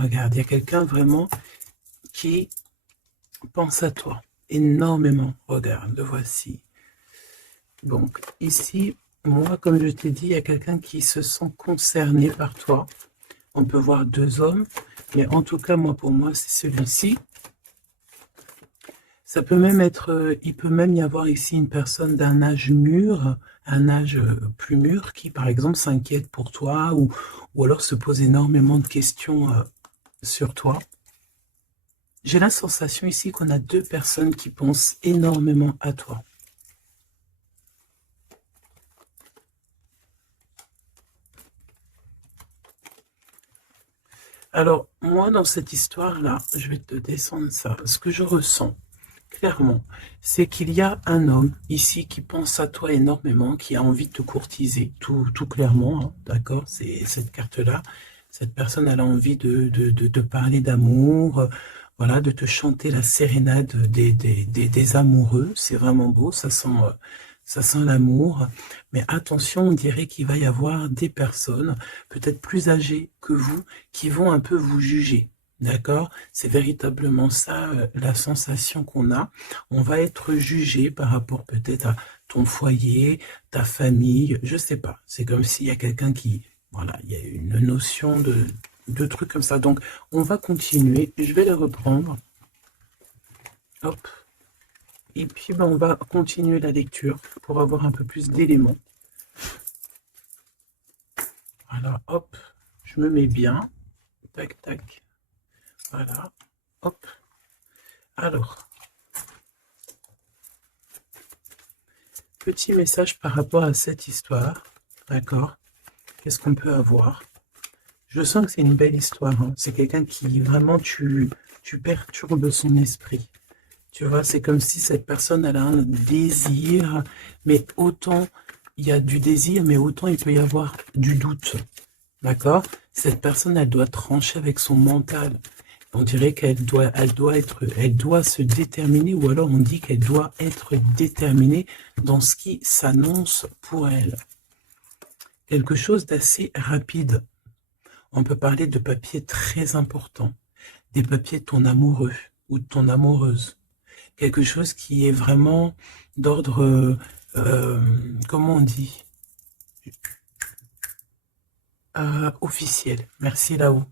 Regarde, il y a quelqu'un vraiment qui pense à toi énormément. Regarde, le voici. Donc, ici, moi, comme je t'ai dit, il y a quelqu'un qui se sent concerné par toi. On peut voir deux hommes, mais en tout cas, moi, pour moi, c'est celui-ci. Ça peut même être, il peut même y avoir ici une personne d'un âge mûr, un âge plus mûr, qui, par exemple, s'inquiète pour toi ou alors se pose énormément de questions sur toi. J'ai la sensation ici qu'on a deux personnes qui pensent énormément à toi. Alors, moi, dans cette histoire-là, je vais te descendre ça. Ce que je ressens, clairement, c'est qu'il y a un homme ici qui pense à toi énormément, qui a envie de te courtiser, tout clairement, hein, d'accord? C'est cette carte-là. Cette personne, elle a envie de parler d'amour, voilà, de te chanter la sérénade des amoureux. C'est vraiment beau, ça sent l'amour. Mais attention, on dirait qu'il va y avoir des personnes, peut-être plus âgées que vous, qui vont un peu vous juger. D'accord? C'est véritablement ça la sensation qu'on a. On va être jugé par rapport peut-être à ton foyer, ta famille, je sais pas. C'est comme s'il y a quelqu'un qui, voilà, il y a une notion de trucs comme ça. Donc, on va continuer. Je vais le reprendre. Hop. Et puis, ben, on va continuer la lecture pour avoir un peu plus d'éléments. Voilà, hop. Je me mets bien. Tac, tac. Voilà. Hop. Alors, petit message par rapport à cette histoire. D'accord? Qu'est-ce qu'on peut avoir? Je sens que c'est une belle histoire. Hein. C'est quelqu'un qui vraiment tu perturbes son esprit. Tu vois, c'est comme si cette personne elle a un désir, mais autant il y a du désir, mais autant il peut y avoir du doute. D'accord? Cette personne, elle doit trancher avec son mental. On dirait elle doit se déterminer, ou alors on dit qu'elle doit être déterminée dans ce qui s'annonce pour elle. Quelque chose d'assez rapide. On peut parler de papiers très importants, des papiers de ton amoureux ou de ton amoureuse. Quelque chose qui est vraiment d'ordre, comment on dit, officiel. Merci là-haut.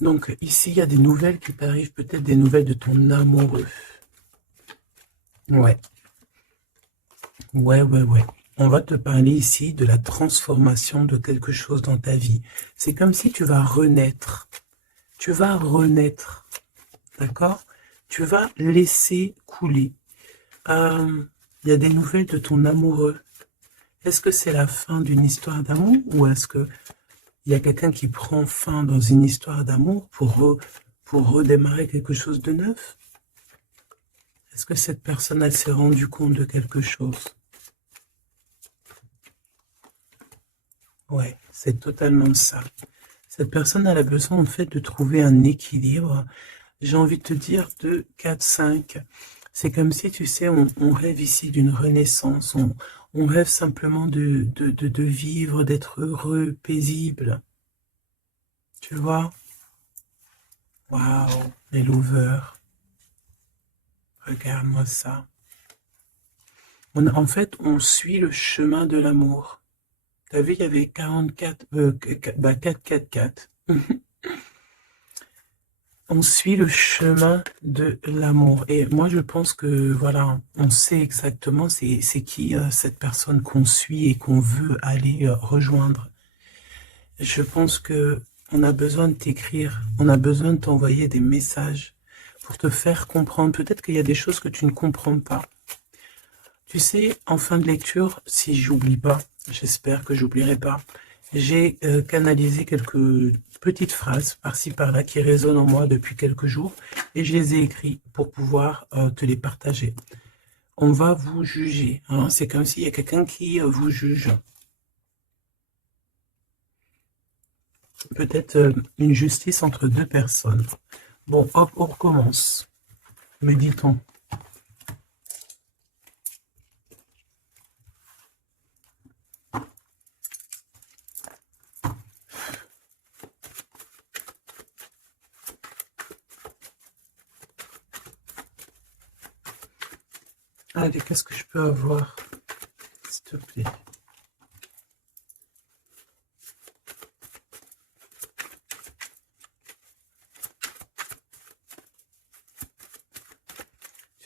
Donc ici, il y a des nouvelles qui t'arrivent, peut-être des nouvelles de ton amoureux. Ouais, ouais. On va te parler ici de la transformation de quelque chose dans ta vie. C'est comme si tu vas renaître. Tu vas renaître. D'accord? Tu vas laisser couler. Il y a des nouvelles de ton amoureux. Est-ce que c'est la fin d'une histoire d'amour ou est-ce que il y a quelqu'un qui prend fin dans une histoire d'amour pour redémarrer quelque chose de neuf? Est-ce que cette personne, elle s'est rendue compte de quelque chose? Ouais, c'est totalement ça. Cette personne, elle a besoin en fait de trouver un équilibre. J'ai envie de te dire de 4-5. C'est comme si, tu sais, on rêve ici d'une renaissance. On rêve simplement de vivre, d'être heureux, paisible. Tu vois? Waouh, les lovers. Regarde-moi ça. En fait, on suit le chemin de l'amour. T'as vu, il y avait 44, 444. On suit le chemin de l'amour. Et moi, je pense que, voilà, on sait exactement c'est qui cette personne qu'on suit et qu'on veut aller rejoindre. Je pense que on a besoin de t'écrire, on a besoin de t'envoyer des messages pour te faire comprendre. Peut-être qu'il y a des choses que tu ne comprends pas. Tu sais, en fin de lecture, si j'oublie pas, j'espère que j'oublierai pas, j'ai canalisé quelques petites phrases par-ci par-là qui résonnent en moi depuis quelques jours et je les ai écrites pour pouvoir te les partager. On va vous juger, hein, c'est comme s'il y a quelqu'un qui vous juge. Peut-être une justice entre deux personnes. Bon, hop, on recommence. Me dit-on. Allez, qu'est-ce que je peux avoir, s'il te plaît?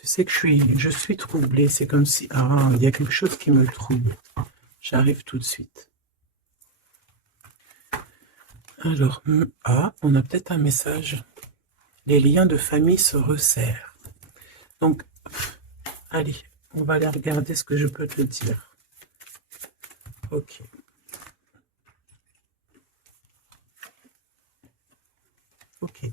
Je sais que je suis troublée. C'est comme si... Ah, il y a quelque chose qui me trouble. J'arrive tout de suite. Alors, ah, on a peut-être un message. Les liens de famille se resserrent. Donc, allez, on va aller regarder ce que je peux te dire. Ok. Ok.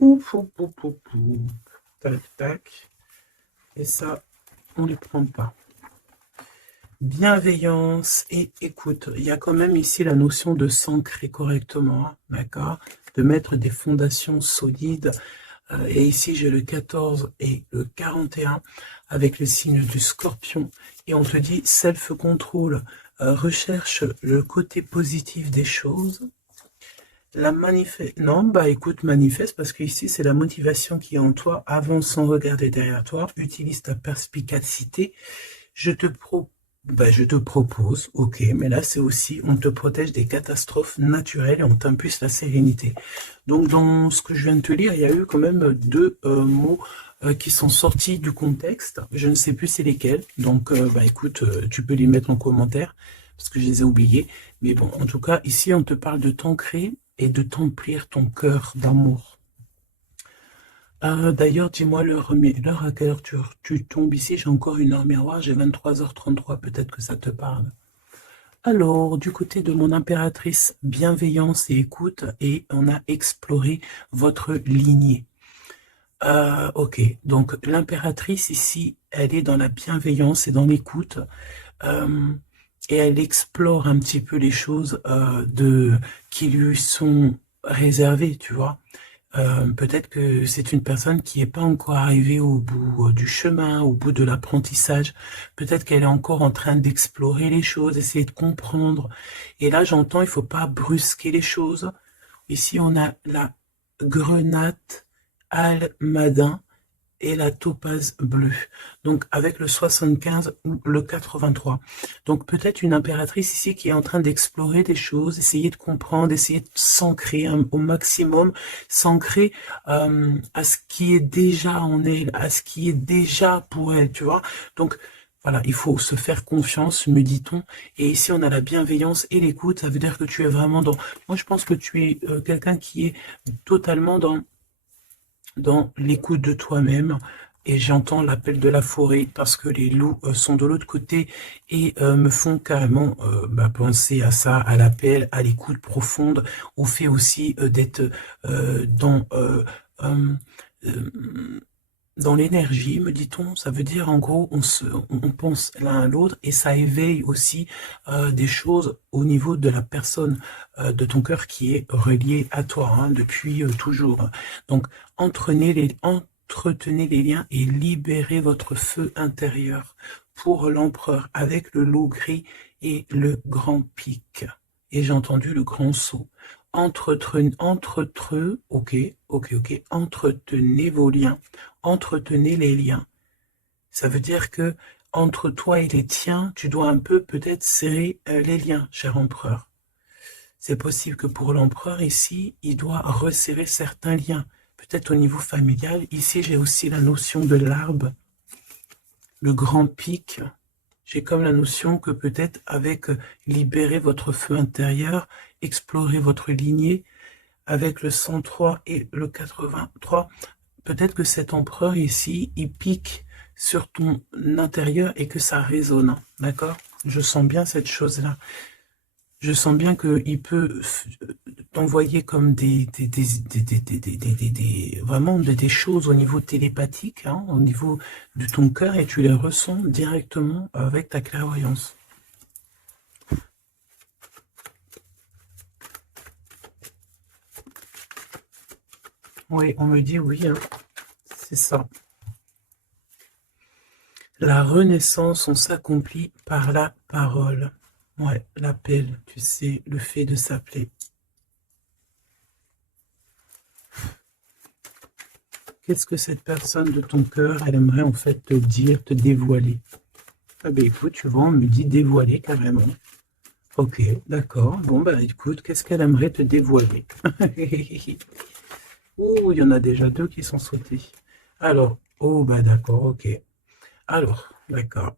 Ouf, ouf, ouf, ouf, ouf. Tac, tac. Et ça, on ne les prend pas. Bienveillance et écoute. Il y a quand même ici la notion de s'ancrer correctement, d'accord? De mettre des fondations solides. Et ici, j'ai le 14 et le 41 avec le signe du scorpion. Et on te dit self-control, recherche le côté positif des choses. La manifeste. Non, bah écoute, manifeste, parce que ici, c'est la motivation qui est en toi. Avance sans regarder derrière toi. Utilise ta perspicacité. Je te propose, ok, mais là c'est aussi, on te protège des catastrophes naturelles et on t'impulse la sérénité. Donc dans ce que je viens de te lire, il y a eu quand même deux mots qui sont sortis du contexte. Je ne sais plus c'est lesquels, donc bah écoute, tu peux les mettre en commentaire parce que je les ai oubliés. Mais bon, en tout cas, ici on te parle de t'ancrer et de t'emplir ton cœur d'amour. D'ailleurs, dis-moi l'heure à quelle heure tu tombes ici. J'ai encore une heure miroir, j'ai 23h33, peut-être que ça te parle. Alors, du côté de mon impératrice, bienveillance et écoute, et on a exploré votre lignée. Ok, donc l'impératrice ici, elle est dans la bienveillance et dans l'écoute, et elle explore un petit peu les choses qui lui sont réservées, tu vois. Peut-être que c'est une personne qui n'est pas encore arrivée au bout du chemin, au bout de l'apprentissage. Peut-être qu'elle est encore en train d'explorer les choses, essayer de comprendre. Et là, j'entends, il faut pas brusquer les choses. Ici, on a la grenate almadin et la topaze bleue. Donc avec le 75 ou le 83. Donc peut-être une impératrice ici qui est en train d'explorer des choses, essayer de comprendre, essayer de s'ancrer au maximum, s'ancrer à ce qui est déjà en elle, à ce qui est déjà pour elle, tu vois. Donc voilà, il faut se faire confiance, me dit-on. Et ici, on a la bienveillance et l'écoute. Ça veut dire que tu es vraiment dans... Moi, je pense que tu es quelqu'un qui est totalement dans l'écoute de toi-même. Et j'entends l'appel de la forêt parce que les loups sont de l'autre côté et me font carrément penser à ça, à l'appel, à l'écoute profonde, au fait aussi d'être euh, dans l'énergie, me dit-on. Ça veut dire en gros on pense l'un à l'autre et ça éveille aussi des choses au niveau de la personne de ton cœur qui est reliée à toi depuis toujours. Donc entretenez les liens et libérez votre feu intérieur pour l'empereur avec le loup gris et le grand pic. Et j'ai entendu le grand saut. Entretenez vos liens, entretenez les liens. Ça veut dire que entre toi et les tiens, tu dois un peu peut-être serrer les liens, cher empereur. C'est possible que pour l'empereur ici, il doit resserrer certains liens, peut-être au niveau familial. Ici, j'ai aussi la notion de l'arbre, le grand pic. J'ai comme la notion que peut-être avec libérer votre feu intérieur, explorer votre lignée, avec le 103 et le 83, peut-être que cet empereur ici, il pique sur ton intérieur et que ça résonne, d'accord? Je sens bien cette chose-là. Je sens bien qu'il peut t'envoyer comme vraiment des choses au niveau télépathique, au niveau de ton cœur, et tu les ressens directement avec ta clairvoyance. Oui, on me dit oui, c'est ça. La renaissance, on s'accomplit par la parole. Ouais, l'appel, tu sais, le fait de s'appeler. Qu'est-ce que cette personne de ton cœur, elle aimerait en fait te dire, te dévoiler? Ah ben écoute, tu vois, on me dit dévoiler carrément. Ok, d'accord. Bon bah écoute, qu'est-ce qu'elle aimerait te dévoiler? Oh, il y en a déjà deux qui sont sautés. Alors, oh bah d'accord, ok. Alors, d'accord.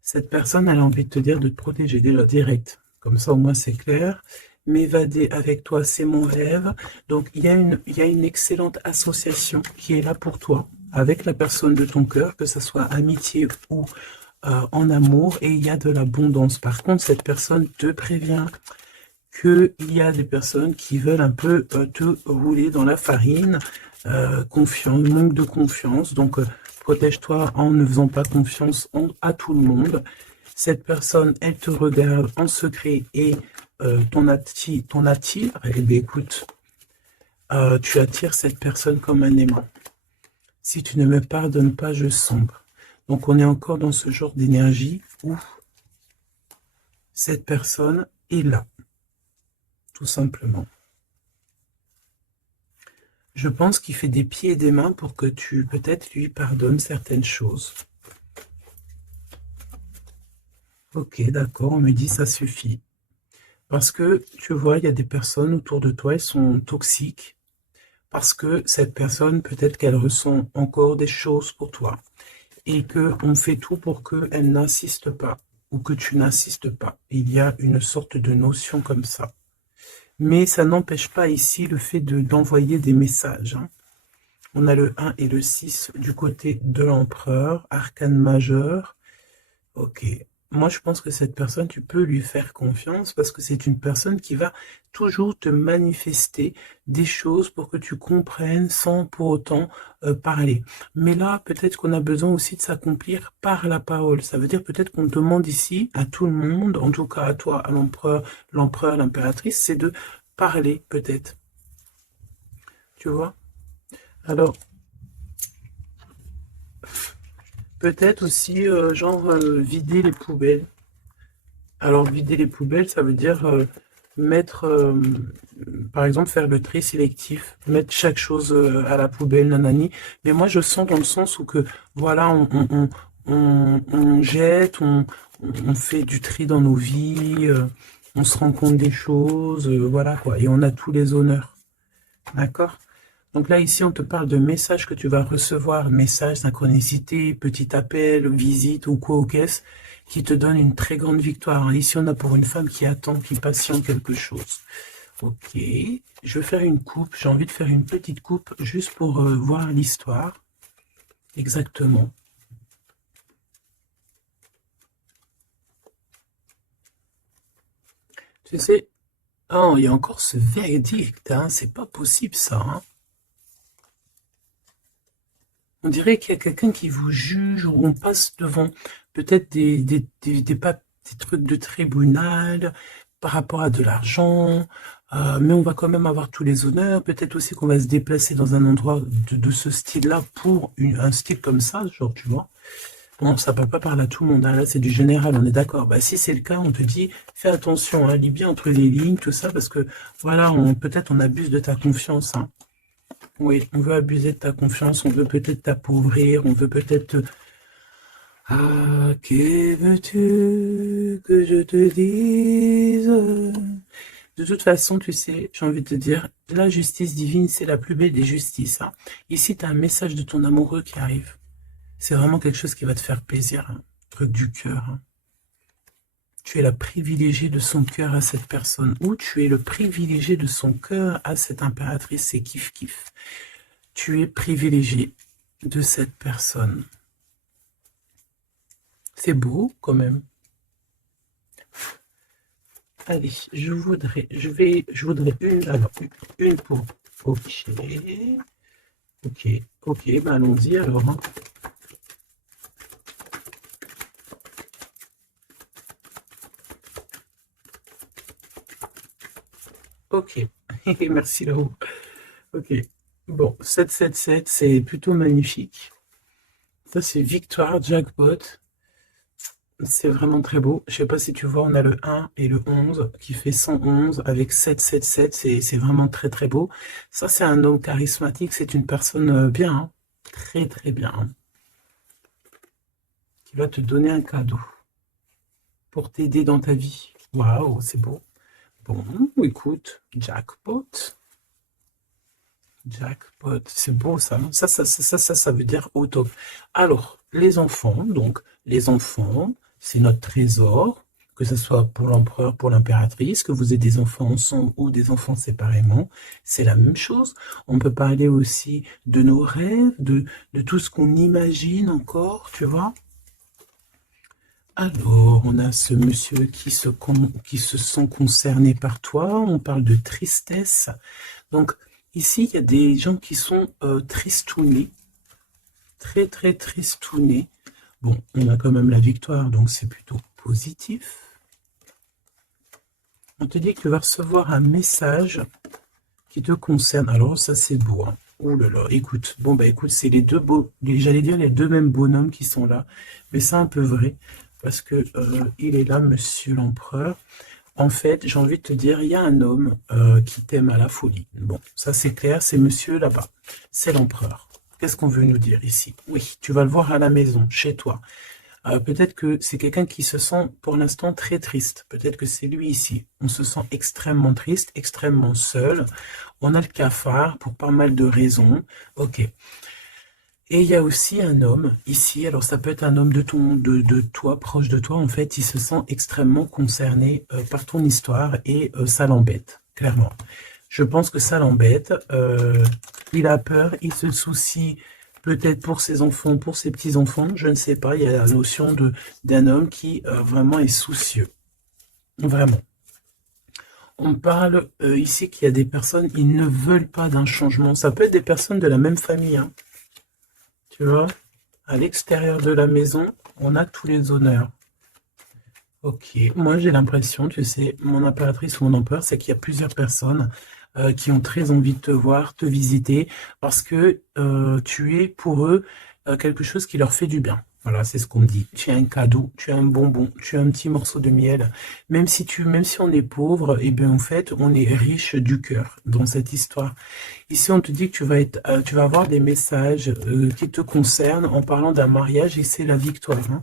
Cette personne, elle a envie de te dire de te protéger déjà direct. Comme ça, au moins, c'est clair. M'évader avec toi, c'est mon rêve. Donc, il y a une excellente association qui est là pour toi, avec la personne de ton cœur, que ce soit amitié ou en amour, et il y a de l'abondance. Par contre, cette personne te prévient qu'il y a des personnes qui veulent un peu te rouler dans la farine, confiance, manque de confiance. Donc, protège-toi en ne faisant pas confiance à tout le monde. Cette personne, elle te regarde en secret et ton attire. Eh bien, écoute, tu attires cette personne comme un aimant. Si tu ne me pardonnes pas, je sombre. Donc, on est encore dans ce genre d'énergie où cette personne est là, tout simplement. Je pense qu'il fait des pieds et des mains pour que tu, peut-être, lui pardonnes certaines choses. Ok, d'accord, on me dit ça suffit. Parce que, tu vois, il y a des personnes autour de toi, elles sont toxiques. Parce que cette personne, peut-être qu'elle ressent encore des choses pour toi. Et qu'on fait tout pour qu'elle n'insiste pas. Ou que tu n'insistes pas. Il y a une sorte de notion comme ça. Mais ça n'empêche pas ici le fait d'envoyer des messages. Hein. On a le 1 et le 6 du côté de l'empereur, arcane majeur. Ok. Moi, je pense que cette personne, tu peux lui faire confiance parce que c'est une personne qui va toujours te manifester des choses pour que tu comprennes sans pour autant parler. Mais là, peut-être qu'on a besoin aussi de s'accomplir par la parole. Ça veut dire peut-être qu'on demande ici à tout le monde, en tout cas à toi, à l'empereur, l'impératrice, c'est de parler peut-être. Tu vois? Alors, peut-être aussi, genre, vider les poubelles. Alors, vider les poubelles, ça veut dire mettre, par exemple, faire le tri sélectif, mettre chaque chose à la poubelle, nanani. Mais moi, je sens dans le sens où que, voilà, on jette, on fait du tri dans nos vies, on se rend compte des choses, voilà quoi. Et on a tous les honneurs. D'accord? Donc là, ici, on te parle de messages que tu vas recevoir, messages, synchronicité, petit appel, visite ou quoi au caisse, qui te donne une très grande victoire. Ici, on a pour une femme qui attend, qui patiente quelque chose. Ok, je vais faire une coupe. J'ai envie de faire une petite coupe juste pour voir l'histoire. Exactement. Tu sais, oh, il y a encore ce verdict, hein, c'est pas possible ça, hein. On dirait qu'il y a quelqu'un qui vous juge, ou on passe devant peut-être des trucs de tribunal par rapport à de l'argent, mais on va quand même avoir tous les honneurs. Peut-être aussi qu'on va se déplacer dans un endroit de ce style-là pour un style comme ça, genre, tu vois. Bon, ça peut pas parler à tout le monde, hein. Là, c'est du général, on est d'accord. Bah, si c'est le cas, on te dit, fais attention, hein, lis bien entre les lignes, tout ça, parce que, voilà, peut-être on abuse de ta confiance, hein. Oui, on veut abuser de ta confiance, on veut peut-être t'appauvrir, on veut peut-être te... Ah, que veux-tu que je te dise? De toute façon, tu sais, j'ai envie de te dire, la justice divine, c'est la plus belle des justices, hein. Ici, tu as un message de ton amoureux qui arrive. C'est vraiment quelque chose qui va te faire plaisir, hein. Truc du cœur, hein. Tu es la privilégiée de son cœur à cette personne, ou tu es le privilégié de son cœur à cette impératrice, c'est kiff-kiff. Tu es privilégié de cette personne. C'est beau quand même. Allez, je voudrais une pour. Ok, ok, ben allons-y alors, hein. Ok, merci là-haut. Ok, bon, 777, c'est plutôt magnifique. Ça, c'est victoire, jackpot. c'est vraiment très beau. Je sais pas si tu vois, on a le 1 et le 11 qui fait 111 avec 777. C'est vraiment très très beau. Ça, c'est un homme charismatique. C'est une personne bien, hein. Très très bien, hein, qui va te donner un cadeau pour t'aider dans ta vie. Waouh, c'est beau. Bon, écoute, jackpot. Jackpot, c'est beau ça, non? Ça veut dire au top. Alors, les enfants, donc, les enfants, c'est notre trésor, que ce soit pour l'empereur, pour l'impératrice, que vous ayez des enfants ensemble ou des enfants séparément, c'est la même chose. On peut parler aussi de nos rêves, de tout ce qu'on imagine encore, tu vois. Alors, on a ce monsieur qui se sent concerné par toi, on parle de tristesse. Donc, ici, il y a des gens qui sont tristounés, très très tristounés. Bon, on a quand même la victoire, donc c'est plutôt positif. On te dit que tu vas recevoir un message qui te concerne. Alors, ça, c'est beau, hein. Oh là là, écoute. Bon, bah écoute, c'est les deux beaux, j'allais dire les deux mêmes bonhommes qui sont là. Mais c'est un peu vrai, parce que il est là, monsieur l'empereur. En fait, j'ai envie de te dire, il y a un homme qui t'aime à la folie. Bon, ça c'est clair, c'est monsieur là-bas. C'est l'empereur. Qu'est-ce qu'on veut nous dire ici? Oui, tu vas le voir à la maison, chez toi. Peut-être que c'est quelqu'un qui se sent pour l'instant très triste. Peut-être que c'est lui ici. On se sent extrêmement triste, extrêmement seul. On a le cafard pour pas mal de raisons. Ok. Et il y a aussi un homme ici, alors ça peut être un homme de toi, proche de toi, en fait, il se sent extrêmement concerné par ton histoire et ça l'embête, clairement. Je pense que ça l'embête, il a peur, il se soucie peut-être pour ses enfants, pour ses petits-enfants, je ne sais pas, il y a la notion d'un homme qui vraiment est soucieux, vraiment. On parle ici qu'il y a des personnes, ils ne veulent pas d'un changement, ça peut être des personnes de la même famille, hein. Tu vois, à l'extérieur de la maison, on a tous les honneurs. Ok, moi j'ai l'impression, tu sais, mon impératrice ou mon empereur, c'est qu'il y a plusieurs personnes qui ont très envie de te voir, te visiter, parce que tu es pour eux quelque chose qui leur fait du bien. Voilà, c'est ce qu'on me dit. Tu as un cadeau, tu as un bonbon, tu as un petit morceau de miel. Même si on est pauvre, et bien en fait, on est riche du cœur dans cette histoire. Ici, on te dit que tu vas avoir des messages qui te concernent en parlant d'un mariage et c'est la victoire, hein.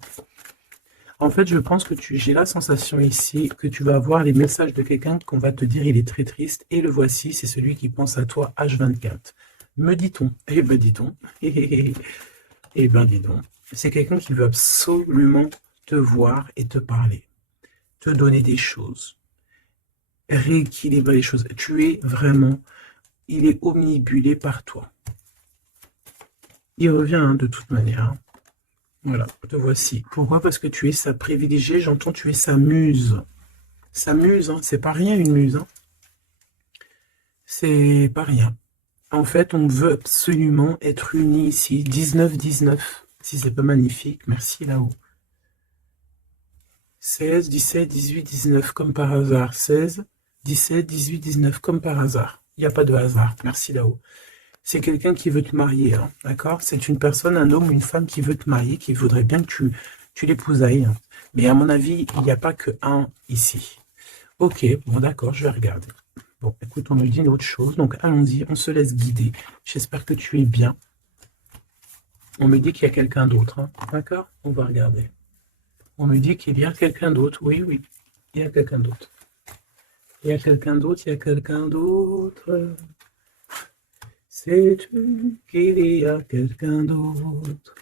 En fait, je pense que j'ai la sensation ici que tu vas avoir les messages de quelqu'un qu'on va te dire il est très triste et le voici, c'est celui qui pense à toi H24. Me dit-on. Eh ben dis donc. Eh ben dis donc. C'est quelqu'un qui veut absolument te voir et te parler, te donner des choses, rééquilibrer les choses. Tu es vraiment, il est omnibulé par toi. Il revient hein, de toute manière, hein. Voilà, te voici. Pourquoi? Parce que tu es sa privilégiée, j'entends tu es sa muse. Sa muse, hein, c'est pas rien une muse, hein. C'est pas rien. En fait, on veut absolument être unis ici. 19-19. Si c'est pas magnifique, merci là-haut. 16, 17, 18, 19, comme par hasard. 16, 17, 18, 19, comme par hasard. Il n'y a pas de hasard. Merci là-haut. C'est quelqu'un qui veut te marier, hein, d'accord? C'est une personne, un homme ou une femme qui veut te marier, qui voudrait bien que tu l'épousailles, hein. Mais à mon avis, il n'y a pas que un ici. Ok, bon d'accord, je vais regarder. Bon, écoute, on me dit une autre chose, donc allons-y, on se laisse guider. J'espère que tu es bien. On me dit qu'il y a quelqu'un d'autre, hein, d'accord? On va regarder. On me dit qu'il y a quelqu'un d'autre, oui, oui, il y a quelqu'un d'autre. Il y a quelqu'un d'autre, il y a quelqu'un d'autre. Sais-tu qu'il y a quelqu'un d'autre?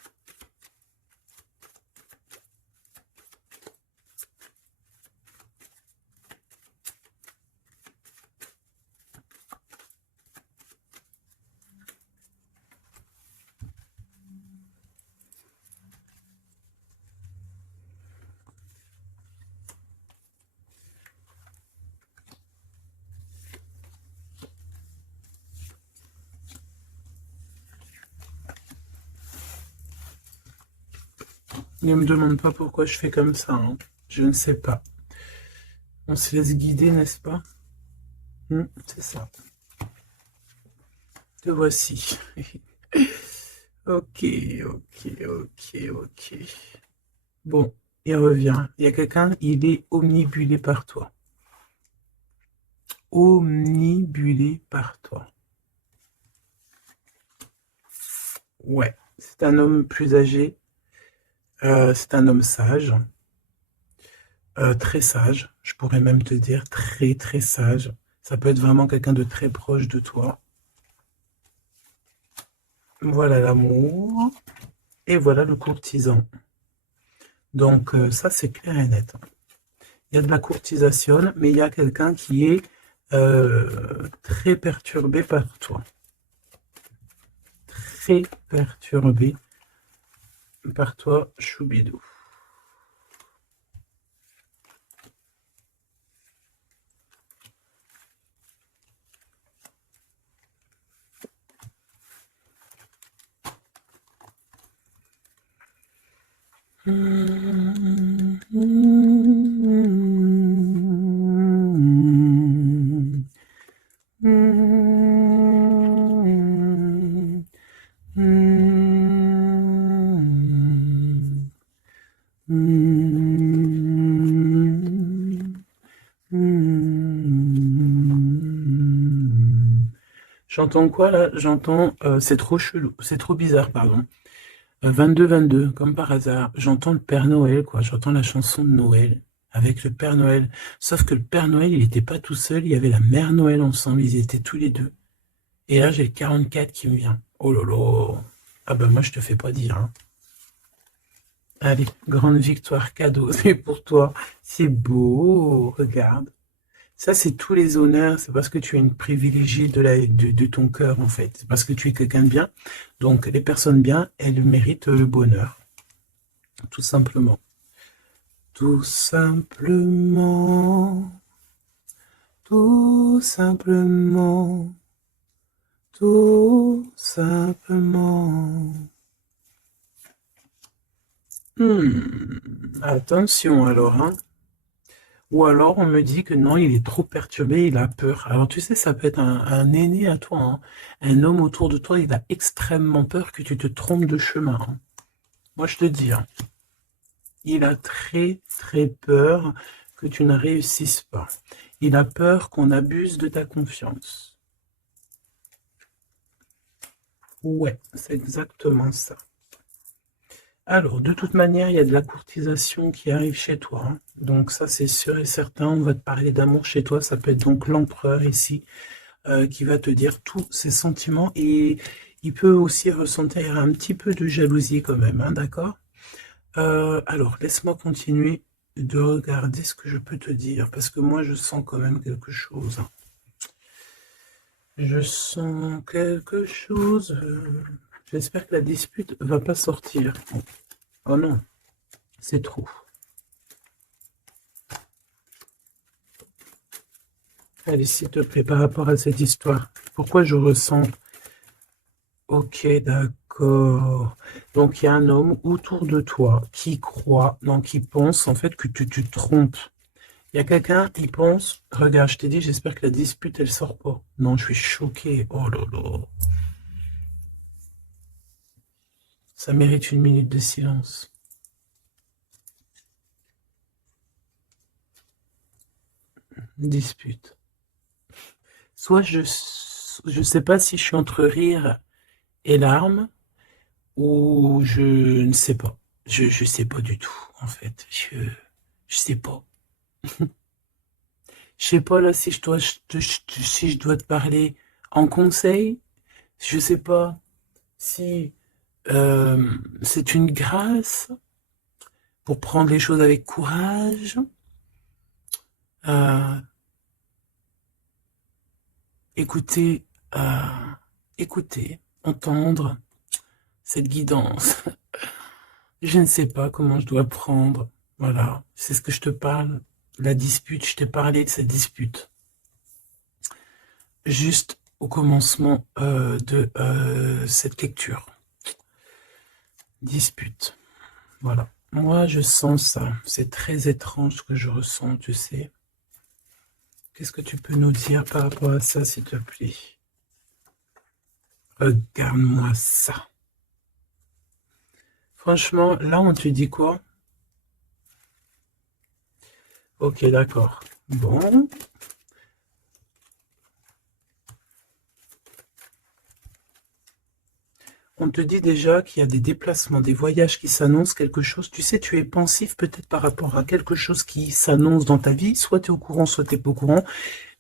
Ne me demande pas pourquoi je fais comme ça, hein. Je ne sais pas. On se laisse guider, n'est-ce pas? C'est ça. Te voici. Ok, ok, ok, ok. Bon. il revient. Il y a quelqu'un, il est omnibulé par toi. Omnibulé par toi. Ouais, c'est un homme plus âgé. C'est un homme sage. Très sage. Je pourrais même te dire très, très sage. Ça peut être vraiment quelqu'un de très proche de toi. Voilà l'amour. Et voilà le courtisan. Donc, ça, c'est clair et net. Il y a de la courtisation, mais il y a quelqu'un qui est très perturbé par toi. Très perturbé par toi, Choubidou. J'entends quoi là? J'entends, c'est trop chelou, c'est trop bizarre, pardon. 22-22, comme par hasard. J'entends le Père Noël, quoi. J'entends la chanson de Noël avec le Père Noël. Sauf que le Père Noël, il n'était pas tout seul, il y avait la Mère Noël ensemble, ils étaient tous les deux. Et là, j'ai le 44 qui me vient. Oh là là. Ah ben moi, je te fais pas dire, hein. Allez, grande victoire cadeau, c'est pour toi. C'est beau, regarde. Ça, c'est tous les honneurs. C'est parce que tu es une privilégiée de ton cœur, en fait. C'est parce que tu es quelqu'un de bien. Donc, les personnes bien, elles méritent le bonheur. Tout simplement. Tout simplement. Tout simplement. Tout simplement. Attention alors, hein. Ou alors on me dit que non, il est trop perturbé, il a peur. Alors tu sais, ça peut être un aîné à toi, hein. Un homme autour de toi, il a extrêmement peur que tu te trompes de chemin, hein. Moi je te dis, hein, il a très très peur que tu ne réussisses pas. Il a peur qu'on abuse de ta confiance. Ouais, c'est exactement ça. Alors, de toute manière, il y a de la courtisation qui arrive chez toi, hein. Donc ça, c'est sûr et certain. On va te parler d'amour chez toi. Ça peut être donc l'empereur ici qui va te dire tous ses sentiments. Et il peut aussi ressentir un petit peu de jalousie quand même, hein, d'accord? Alors, laisse-moi continuer de regarder ce que je peux te dire. Parce que moi, je sens quand même quelque chose, hein. Je sens quelque chose. J'espère que la dispute va pas sortir. Oh non, c'est trop. Allez, s'il te plaît, par rapport à cette histoire, pourquoi je ressens... Ok, d'accord. Donc, il y a un homme autour de toi qui croit, non, qui pense en fait que tu te trompes. Il y a quelqu'un qui pense, regarde, je t'ai dit, j'espère que la dispute, elle sort pas. Non, je suis choqué. Oh là là. Ça mérite une minute de silence. Dispute. Soit je sais pas si je suis entre rire et larmes, ou je ne sais pas. Je sais pas du tout, en fait. Je sais pas. Je sais pas là si si je dois te parler en conseil. Je sais pas si c'est une grâce pour prendre les choses avec courage. Euh, écouter, euh, écouter, entendre cette guidance. Je ne sais pas comment je dois prendre. Voilà, c'est ce que je te parle. La dispute, je t'ai parlé de cette dispute. Juste au commencement de cette lecture. Dispute. Voilà. Moi, je sens ça. C'est très étrange ce que je ressens, tu sais. Qu'est-ce que tu peux nous dire par rapport à ça, s'il te plaît? Regarde-moi ça. Franchement, là, on te dit quoi? Ok, d'accord. Bon. On te dit déjà qu'il y a des déplacements, des voyages qui s'annoncent, quelque chose. Tu sais, tu es pensif peut-être par rapport à quelque chose qui s'annonce dans ta vie. Soit tu es au courant, soit tu n'es pas au courant.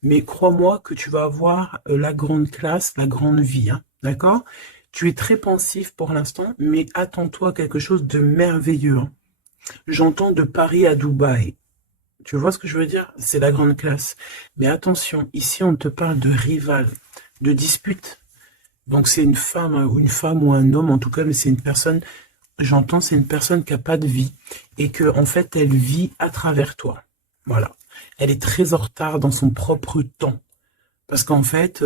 Mais crois-moi que tu vas avoir la grande classe, la grande vie. Hein, d'accord? Tu es très pensif pour l'instant, mais attends-toi à quelque chose de merveilleux. Hein. J'entends de Paris à Dubaï. Tu vois ce que je veux dire? C'est la grande classe. Mais attention, ici on te parle de rival, de dispute. Donc c'est une femme ou un homme en tout cas, mais c'est une personne, j'entends, c'est une personne qui n'a pas de vie et que en fait elle vit à travers toi. Voilà. Elle est très en retard dans son propre temps parce qu'en fait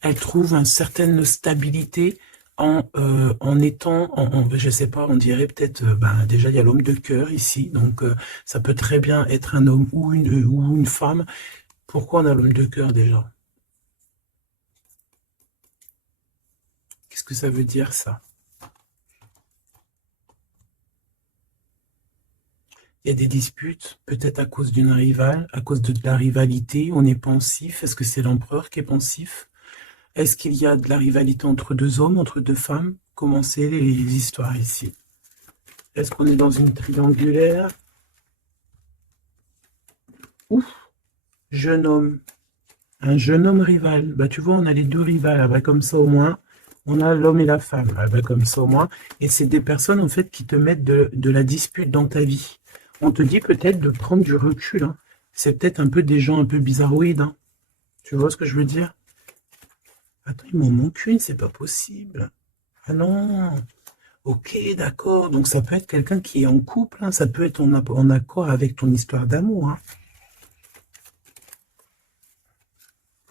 elle trouve une certaine stabilité en étant, je sais pas, on dirait peut-être, ben, déjà il y a l'homme de cœur ici, donc ça peut très bien être un homme ou une femme. Pourquoi on a l'homme de cœur déjà? Qu'est-ce que ça veut dire ça? Il y a des disputes, peut-être à cause d'une rivale, à cause de la rivalité, on est pensif. Est-ce que c'est l'empereur qui est pensif? Est-ce qu'il y a de la rivalité entre deux hommes, entre deux femmes? Comment c'est les histoires ici? Est-ce qu'on est dans une triangulaire? Ouf, jeune homme. Un jeune homme rival. Bah, tu vois, on a les deux rivales. Ah bah, comme ça, au moins, on a l'homme et la femme. Ah bah, comme ça, au moins. Et c'est des personnes, en fait, qui te mettent de la dispute dans ta vie. On te dit peut-être de prendre du recul. Hein. C'est peut-être un peu des gens un peu bizarroïdes. Hein. Tu vois ce que je veux dire? Attends, il m'en manque une, c'est pas possible. Ah non. Ok, d'accord. Donc ça peut être quelqu'un qui est en couple. Hein. Ça peut être en accord avec ton histoire d'amour. Hein.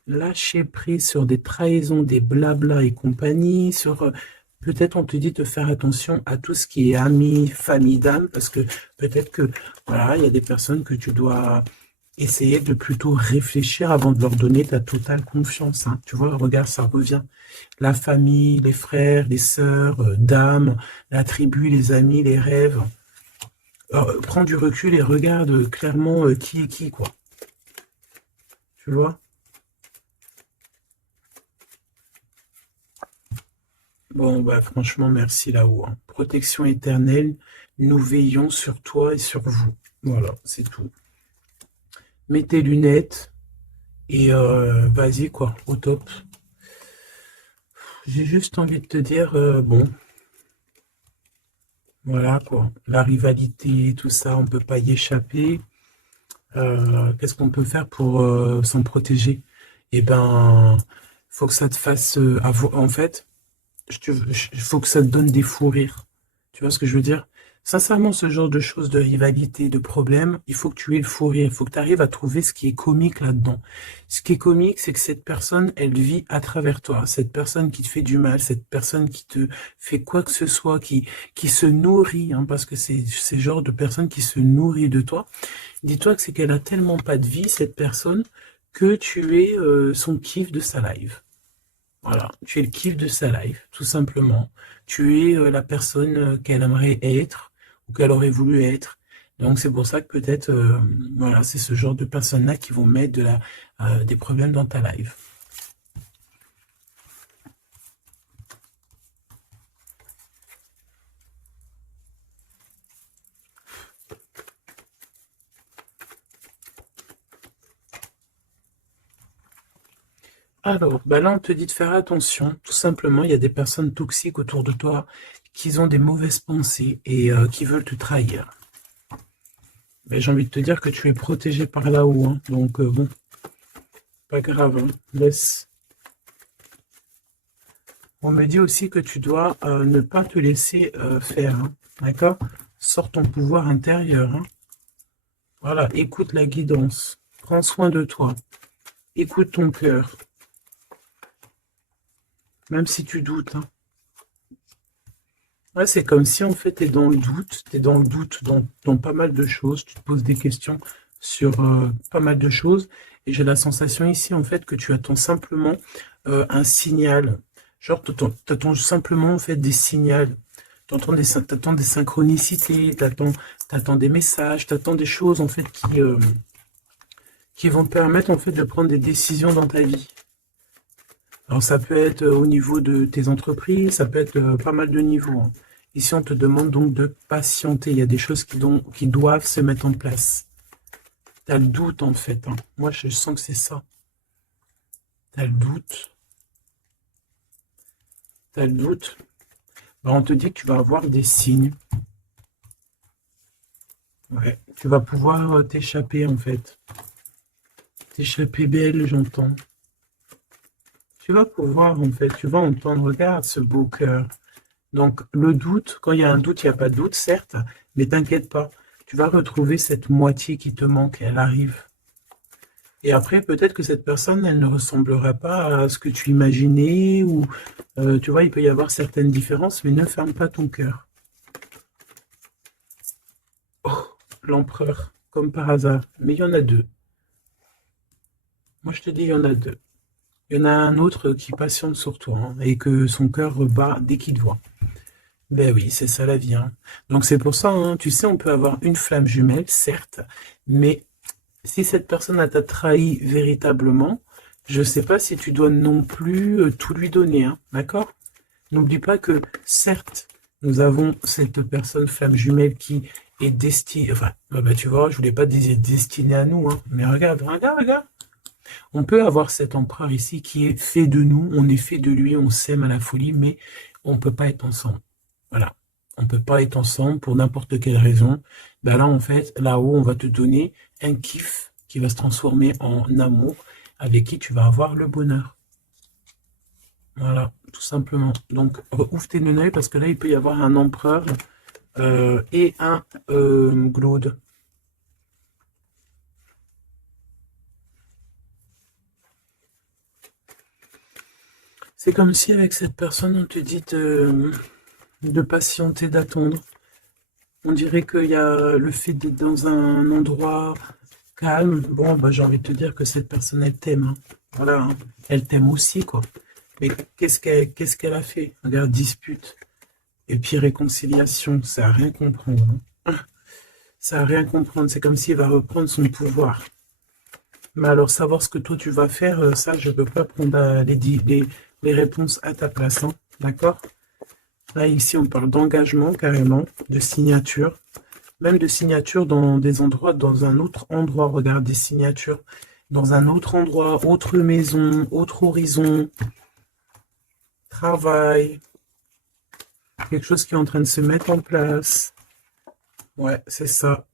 Lâcher prise sur des trahisons, des blabla et compagnie, sur peut-être on te dit de faire attention à tout ce qui est amis, famille d'âme, parce que peut-être que voilà, il y a des personnes que tu dois essayer de plutôt réfléchir avant de leur donner ta totale confiance. Hein. Tu vois, regarde, ça revient. La famille, les frères, les sœurs, d'âme, la tribu, les amis, les rêves. Alors, prends du recul et regarde clairement qui est qui, quoi. Tu vois? Bon, bah, franchement, merci là-haut. Hein. Protection éternelle, nous veillons sur toi et sur vous. Voilà, c'est tout. Mets tes lunettes et vas-y, quoi, au top. J'ai juste envie de te dire, bon, voilà, quoi. La rivalité, tout ça, on peut pas y échapper. Qu'est-ce qu'on peut faire pour s'en protéger? Eh ben, faut que ça te fasse avoir, en fait, il faut que ça te donne des fous rires. Tu vois ce que je veux dire? Sincèrement, ce genre de choses, de rivalité, de problèmes, il faut que tu aies le fou rire. Il faut que tu arrives à trouver ce qui est comique là-dedans. Ce qui est comique, c'est que cette personne, elle vit à travers toi. Cette personne qui te fait du mal, cette personne qui te fait quoi que ce soit, qui se nourrit, hein, parce que c'est le genre de personne qui se nourrit de toi. Dis-toi que c'est qu'elle a tellement pas de vie, cette personne, que tu es son kiff de sa life. Voilà, tu es le kiff de sa life, tout simplement. Tu es la personne qu'elle aimerait être ou qu'elle aurait voulu être. Donc c'est pour ça que peut-être, voilà, c'est ce genre de personnes-là qui vont mettre des problèmes dans ta life. Alors, bah là, on te dit de faire attention. Tout simplement, il y a des personnes toxiques autour de toi qui ont des mauvaises pensées et qui veulent te trahir. Mais j'ai envie de te dire que tu es protégé par là-haut. Hein. Donc, bon, pas grave. Hein. Laisse. On me dit aussi que tu dois ne pas te laisser faire. Hein. D'accord? Sors ton pouvoir intérieur. Hein. Voilà, écoute la guidance. Prends soin de toi. Écoute ton cœur. Même si tu doutes. Hein. Ouais, c'est comme si en fait tu es dans le doute. Tu es dans le doute dans pas mal de choses. Tu te poses des questions sur pas mal de choses. Et j'ai la sensation ici en fait que tu attends simplement un signal. Genre, tu attends simplement en fait des signaux T'attends des synchronicités, t'attends des messages, t'attends des choses en fait qui vont te permettre en fait de prendre des décisions dans ta vie. Alors ça peut être au niveau de tes entreprises, ça peut être pas mal de niveaux, hein. Ici on te demande donc de patienter, il y a des choses qui doivent se mettre en place. T'as le doute en fait, hein. Moi je sens que c'est ça. T'as le doute. T'as le doute. Ben, on te dit que tu vas avoir des signes. Ouais. Tu vas pouvoir t'échapper en fait. T'échapper belle, j'entends. Tu vas pouvoir en fait, tu vas entendre, regarde ce beau cœur. Donc le doute, quand il y a un doute, il n'y a pas de doute, certes, mais t'inquiète pas. Tu vas retrouver cette moitié qui te manque, elle arrive. Et après, peut-être que cette personne, elle ne ressemblera pas à ce que tu imaginais, ou tu vois, il peut y avoir certaines différences, mais ne ferme pas ton cœur. Oh, l'empereur, comme par hasard. Mais il y en a deux. Moi, je te dis, il y en a deux. Il y en a un autre qui patiente sur toi, hein, et que son cœur bat dès qu'il te voit. Ben oui, c'est ça la vie, hein. Donc c'est pour ça, hein, tu sais, on peut avoir une flamme jumelle, certes, mais si cette personne t'a trahi véritablement, je ne sais pas si tu dois non plus tout lui donner, hein, d'accord? N'oublie pas que, certes, nous avons cette personne flamme jumelle qui est destinée, enfin, bah, tu vois, je voulais pas dire destinée à nous, hein, mais regarde, regarde, regarde. On peut avoir cet empereur ici qui est fait de nous, on est fait de lui, on s'aime à la folie, mais on ne peut pas être ensemble. Voilà. On ne peut pas être ensemble pour n'importe quelle raison. Ben là, en fait, là-haut, on va te donner un kiff qui va se transformer en amour avec qui tu vas avoir le bonheur. Voilà, tout simplement. Donc, ouvre tes deux parce que là, il peut y avoir un empereur et un Glaude. C'est comme si avec cette personne, on te dit de patienter, d'attendre. On dirait qu'il y a le fait d'être dans un endroit calme. Bon, bah, j'ai envie de te dire que cette personne, elle t'aime, hein. Voilà, hein. Elle t'aime aussi, quoi. Mais qu'est-ce qu'elle a fait? Regarde, dispute. Et puis réconciliation, ça n'a rien comprendre, hein. Ça n'a rien comprendre. C'est comme s'il va reprendre son pouvoir. Mais alors, savoir ce que toi, tu vas faire, ça, je ne peux pas prendre les réponses à ta place, hein. D'accord? Là, ici, on parle d'engagement, carrément, de signature. Même de signature dans des endroits, dans un autre endroit. Regarde, des signatures. Dans un autre endroit, autre maison, autre horizon. Travail. Quelque chose qui est en train de se mettre en place. Ouais, c'est ça.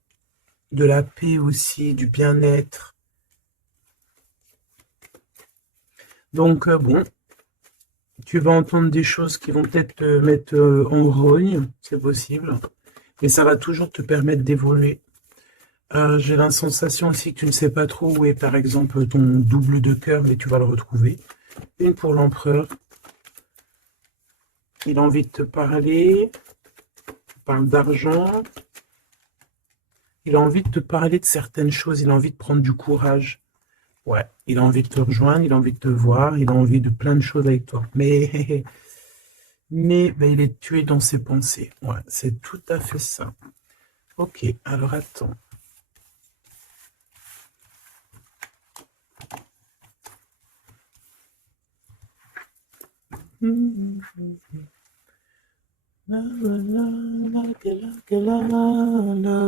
De la paix aussi, du bien-être. Donc, bon, tu vas entendre des choses qui vont peut-être te mettre en grogne, c'est possible. Mais ça va toujours te permettre d'évoluer. J'ai la sensation aussi que tu ne sais pas trop où est, par exemple, ton double de cœur, mais tu vas le retrouver. Une pour l'empereur. Il a envie de te parler. Il parle d'argent. Il a envie de te parler de certaines choses. Il a envie de prendre du courage. Ouais, il a envie de te rejoindre, il a envie de te voir, il a envie de plein de choses avec toi. Mais ben, il est tué dans ses pensées. Ouais, c'est tout à fait ça. Ok, alors attends. Love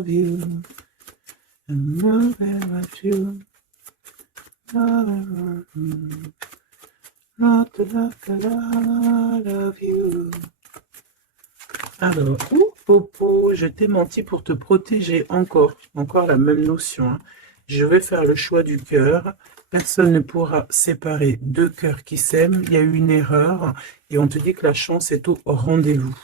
you. And love about you. Love you. Alors, Popo, je t'ai menti pour te protéger encore la même notion, hein. Je vais faire le choix du cœur. Personne ne pourra séparer deux cœurs qui s'aiment. Il y a eu une erreur et on te dit que la chance est au rendez-vous.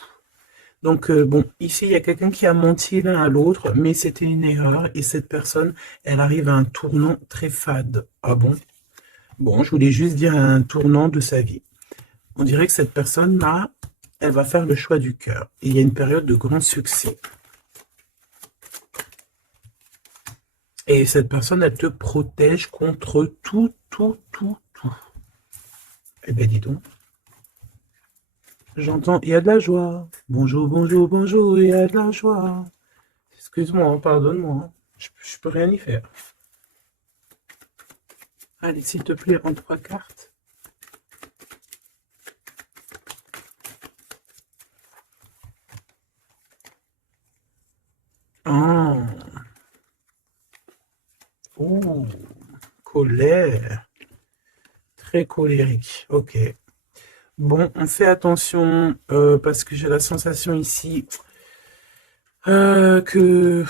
Donc, bon, ici, il y a quelqu'un qui a menti l'un à l'autre, mais c'était une erreur et cette personne, elle arrive à un tournant très fade. Ah bon? Bon, je voulais juste dire un tournant de sa vie. On dirait que cette personne-là, elle va faire le choix du cœur. Et il y a une période de grand succès. Et cette personne, elle te protège contre tout. Eh bien, dis donc. J'entends, il y a de la joie. Bonjour, bonjour, bonjour, il y a de la joie. Excuse-moi, hein, pardonne-moi, hein. Je peux rien y faire. Allez, s'il te plaît, en 3 cartes. Ah, oh, colère. Très colérique. Ok. Bon, on fait attention parce que j'ai la sensation ici que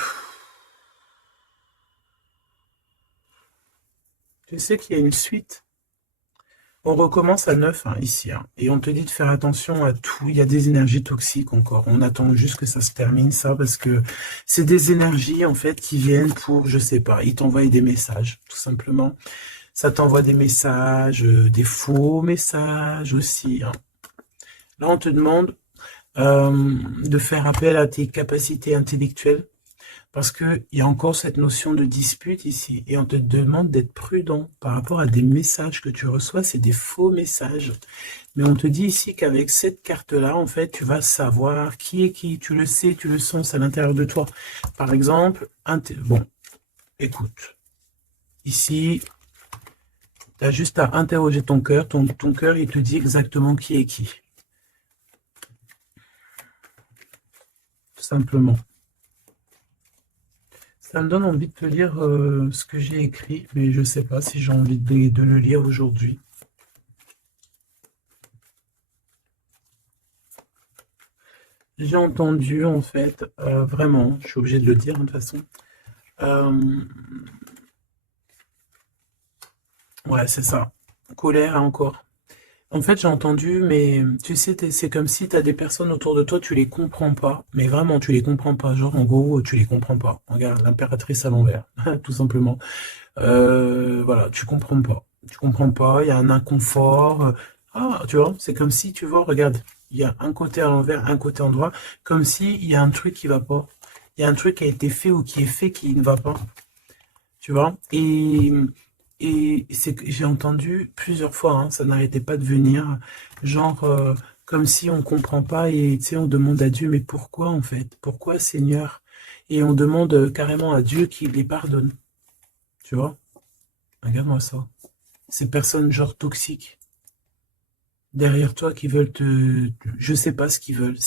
je sais qu'il y a une suite. On recommence à 9 hein, ici, hein, et on te dit de faire attention à tout. Il y a des énergies toxiques encore. On attend juste que ça se termine, ça, parce que c'est des énergies en fait qui viennent pour, je sais pas, ils t'envoient des messages, tout simplement. Ça t'envoie des messages, des faux messages aussi, hein. Là, on te demande de faire appel à tes capacités intellectuelles parce qu'il y a encore cette notion de dispute ici et on te demande d'être prudent par rapport à des messages que tu reçois, c'est des faux messages. Mais on te dit ici qu'avec cette carte-là, en fait, tu vas savoir qui est qui, tu le sais, tu le sens à l'intérieur de toi. Par exemple, bon, écoute, ici, tu as juste à interroger ton cœur, ton cœur, il te dit exactement qui est qui. Tout simplement. Ça me donne envie de te lire ce que j'ai écrit, mais je ne sais pas si j'ai envie de le lire aujourd'hui. J'ai entendu, en fait, vraiment, je suis obligé de le dire de toute façon. Ouais, c'est ça. Colère encore. En fait, j'ai entendu, mais tu sais, c'est comme si tu as des personnes autour de toi, tu les comprends pas. Mais vraiment, tu les comprends pas. Genre, en gros, tu les comprends pas. Regarde, l'impératrice à l'envers, tout simplement. Voilà, tu comprends pas. Tu comprends pas, il y a un inconfort. Ah, tu vois, c'est comme si, tu vois, regarde, il y a un côté à l'envers, un côté en droit, comme si il y a un truc qui va pas. Il y a un truc qui a été fait ou qui est fait qui ne va pas. Tu vois? Et c'est que j'ai entendu plusieurs fois, hein, ça n'arrêtait pas de venir, genre comme si on comprend pas et tu sais, on demande à Dieu, mais pourquoi en fait? Pourquoi Seigneur? Et on demande carrément à Dieu qu'il les pardonne. Tu vois? Regarde-moi ça. Ces personnes genre toxiques derrière toi qui veulent je sais pas ce qu'ils veulent,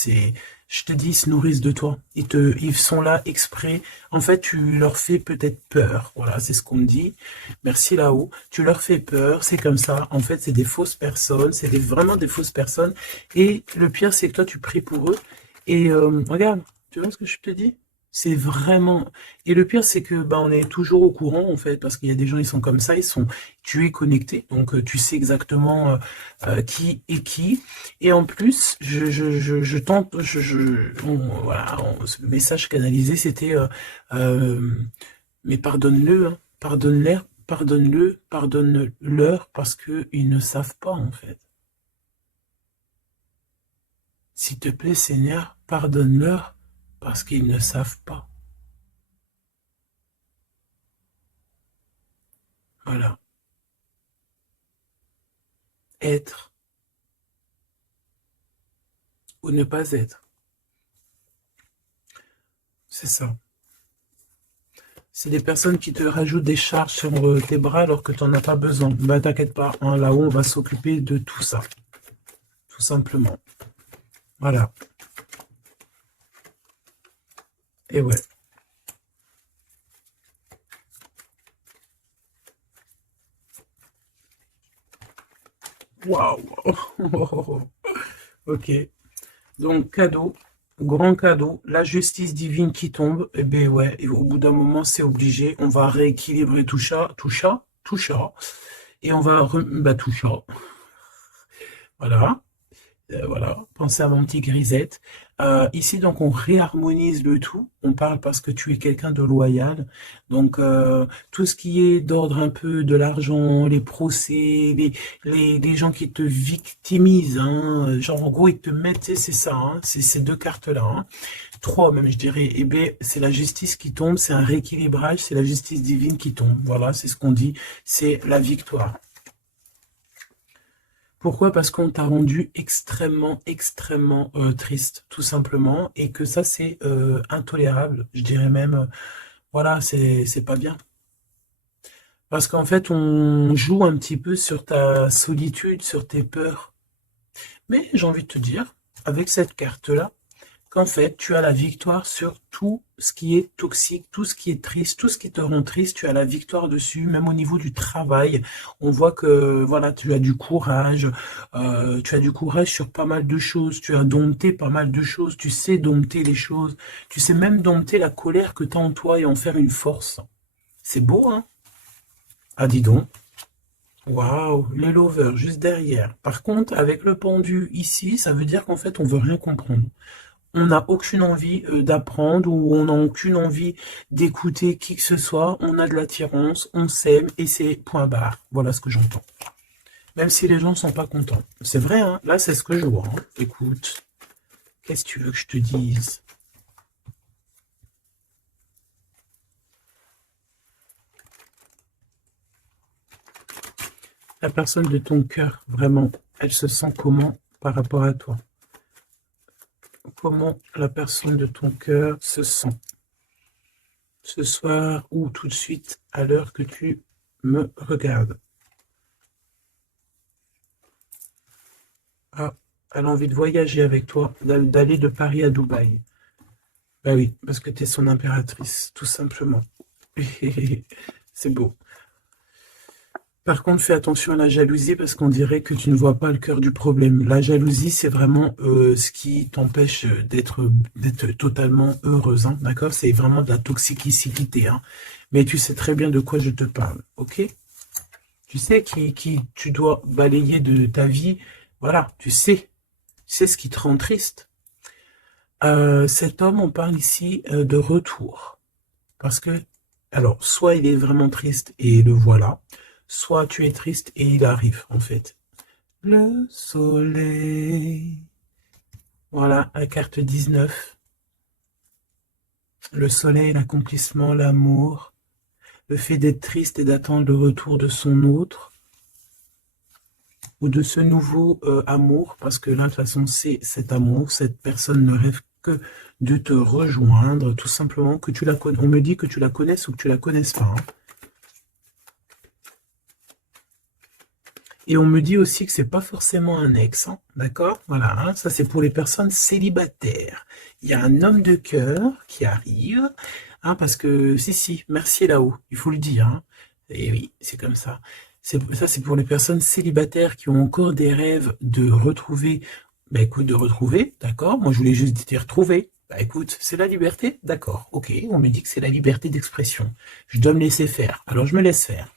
je te dis, ils se nourrissent de toi, ils sont là exprès, en fait, tu leur fais peut-être peur, voilà, c'est ce qu'on me dit, merci là-haut, tu leur fais peur, c'est comme ça, en fait, c'est des fausses personnes, vraiment des fausses personnes, et le pire, c'est que toi, tu pries pour eux, et regarde, tu vois ce que je te dis? C'est vraiment... Et le pire, c'est que bah, on est toujours au courant, en fait, parce qu'il y a des gens, ils sont comme ça, tu es connecté, donc tu sais exactement qui est qui. Et en plus, je tente, voilà, le message canalisé, c'était mais pardonne-le, hein, pardonne-leur, parce qu'ils ne savent pas, en fait. S'il te plaît, Seigneur, pardonne-leur, parce qu'ils ne savent pas. Voilà. Être ou ne pas être. C'est ça. C'est des personnes qui te rajoutent des charges sur tes bras alors que tu n'en as pas besoin. Bah t'inquiète pas, hein, là-haut on va s'occuper de tout ça. Tout simplement. Voilà. Et ouais. Waouh. Ok. Donc cadeau. Grand cadeau, la justice divine qui tombe, et ben ouais, et au bout d'un moment c'est obligé, on va rééquilibrer tout ça, et on va, tout ça, voilà. Voilà, pensez à mon petit grisette. Ici, donc, on réharmonise le tout. On parle parce que tu es quelqu'un de loyal. Donc, tout ce qui est d'ordre un peu de l'argent, les procès, les gens qui te victimisent, hein, genre, en gros, ils te mettent, tu sais, c'est ça, hein, c'est ces deux cartes-là, hein, trois même, je dirais. Eh bien, c'est la justice qui tombe, c'est un rééquilibrage, c'est la justice divine qui tombe. Voilà, c'est ce qu'on dit, c'est la victoire. Pourquoi? Parce qu'on t'a rendu extrêmement, extrêmement triste, tout simplement, et que ça, c'est intolérable. Je dirais même, voilà, c'est pas bien. Parce qu'en fait, on joue un petit peu sur ta solitude, sur tes peurs. Mais j'ai envie de te dire, avec cette carte-là, qu'en fait, tu as la victoire sur tout ce qui est toxique, tout ce qui est triste, tout ce qui te rend triste, tu as la victoire dessus, même au niveau du travail. On voit que, voilà, tu as du courage sur pas mal de choses, tu as dompté pas mal de choses, tu sais dompter les choses, tu sais même dompter la colère que tu as en toi et en faire une force. C'est beau, hein? Ah, dis donc. Waouh, les lovers juste derrière. Par contre, avec le pendu ici, ça veut dire qu'en fait, on veut rien comprendre. On n'a aucune envie d'apprendre ou on n'a aucune envie d'écouter qui que ce soit. On a de l'attirance, on s'aime et c'est point barre. Voilà ce que j'entends. Même si les gens ne sont pas contents. C'est vrai, hein. Là, c'est ce que je vois, hein. Écoute, qu'est-ce que tu veux que je te dise? La personne de ton cœur, vraiment, elle se sent comment par rapport à toi? Comment la personne de ton cœur se sent ce soir ou tout de suite à l'heure que tu me regardes? Ah, elle a envie de voyager avec toi, d'aller de Paris à Dubaï. Bah oui, parce que tu es son impératrice, tout simplement. C'est beau. Par contre, fais attention à la jalousie parce qu'on dirait que tu ne vois pas le cœur du problème. La jalousie, c'est vraiment ce qui t'empêche d'être totalement heureuse, hein, d'accord? C'est vraiment de la toxicité, hein. Mais tu sais très bien de quoi je te parle, ok? Tu sais qui tu dois balayer de ta vie. Voilà, tu sais. C'est ce qui te rend triste. Cet homme, on parle ici de retour. Parce que, alors, soit il est vraiment triste et le voilà, soit tu es triste et il arrive, en fait. Le soleil. Voilà, la carte 19. Le soleil, l'accomplissement, l'amour. Le fait d'être triste et d'attendre le retour de son autre. Ou de ce nouveau amour. Parce que là, de toute façon, c'est cet amour. Cette personne ne rêve que de te rejoindre. Tout simplement que tu la connais. On me dit que tu la connaisses ou que tu la connaisses pas, hein. Et on me dit aussi que c'est pas forcément un ex, hein, d'accord? Voilà, hein, ça c'est pour les personnes célibataires. Il y a un homme de cœur qui arrive, hein, parce que, si, merci là-haut, il faut le dire, hein. Et oui, c'est comme ça. Ça, c'est pour les personnes célibataires qui ont encore des rêves de retrouver, bah écoute, de retrouver, d'accord? Moi, je voulais juste dire retrouver. Bah écoute, c'est la liberté, d'accord, ok, on me dit que c'est la liberté d'expression. Je dois me laisser faire, alors je me laisse faire.